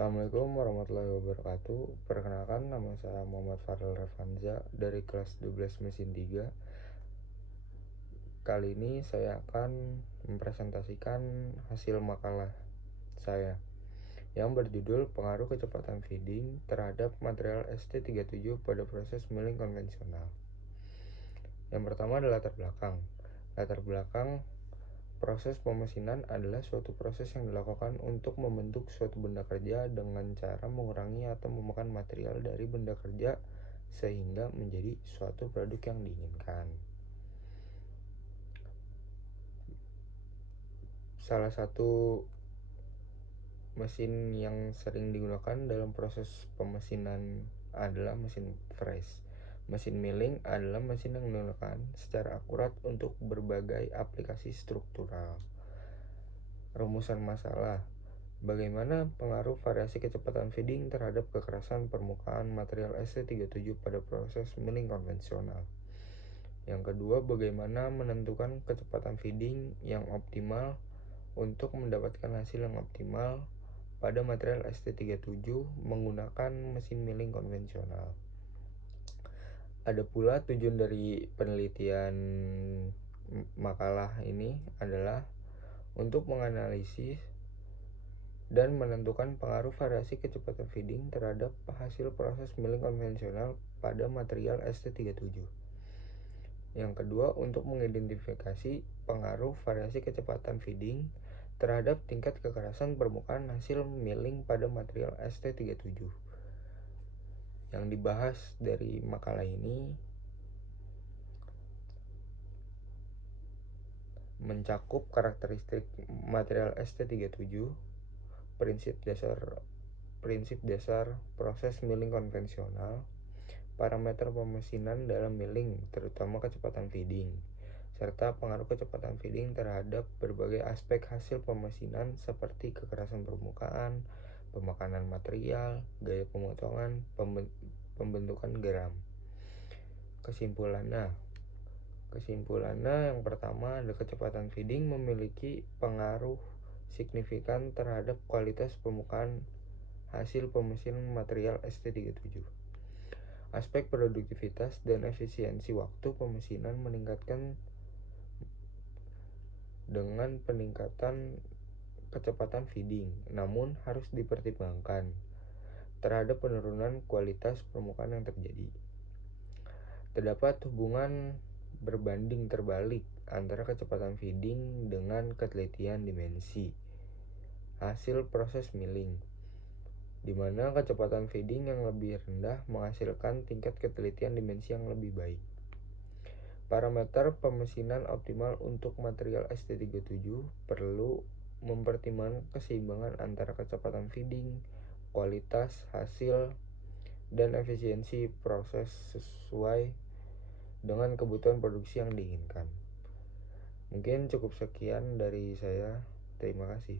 Assalamualaikum warahmatullahi wabarakatuh. Perkenalkan, nama saya Muhammad Farel Revanza dari kelas 12 mesin 3. Kali ini saya akan mempresentasikan hasil makalah saya yang berjudul Pengaruh Kecepatan Feeding terhadap Material ST37 pada proses milling konvensional. Yang pertama adalah latar belakang. Latar belakang proses pemesinan adalah suatu proses yang dilakukan untuk membentuk suatu benda kerja dengan cara mengurangi atau memakan material dari benda kerja sehingga menjadi suatu produk yang diinginkan. Salah satu mesin yang sering digunakan dalam proses pemesinan adalah mesin press. Mesin milling adalah mesin yang digunakan secara akurat untuk berbagai aplikasi struktural. Rumusan masalah: bagaimana pengaruh variasi kecepatan feeding terhadap kekerasan permukaan material ST37 pada proses milling konvensional? Yang kedua, bagaimana menentukan kecepatan feeding yang optimal untuk mendapatkan hasil yang optimal pada material ST37 menggunakan mesin milling konvensional? Ada pula tujuan dari penelitian makalah ini adalah untuk menganalisis dan menentukan pengaruh variasi kecepatan feeding terhadap hasil proses milling konvensional pada material ST37. Yang kedua, untuk mengidentifikasi pengaruh variasi kecepatan feeding terhadap tingkat kekerasan permukaan hasil milling pada material ST37. Yang dibahas dari makalah ini mencakup karakteristik material ST37, prinsip dasar proses milling konvensional, parameter pemesinan dalam milling terutama kecepatan feeding, serta pengaruh kecepatan feeding terhadap berbagai aspek hasil pemesinan seperti kekerasan permukaan, pemakanan material, gaya pemotongan, pembentukan geram. Kesimpulannya yang pertama adalah kecepatan feeding memiliki pengaruh signifikan terhadap kualitas permukaan hasil pemesinan material ST37. Aspek produktivitas dan efisiensi waktu pemesinan meningkatkan dengan peningkatan kecepatan feeding, namun harus dipertimbangkan terhadap penurunan kualitas permukaan yang terjadi. Terdapat hubungan berbanding terbalik antara kecepatan feeding dengan ketelitian dimensi hasil proses milling, di mana kecepatan feeding yang lebih rendah menghasilkan tingkat ketelitian dimensi yang lebih baik. Parameter pemesinan optimal untuk material ST37 perlu mempertimbangkan keseimbangan antara kecepatan feeding, kualitas hasil, dan efisiensi proses sesuai dengan kebutuhan produksi yang diinginkan. Mungkin cukup sekian dari saya. Terima kasih.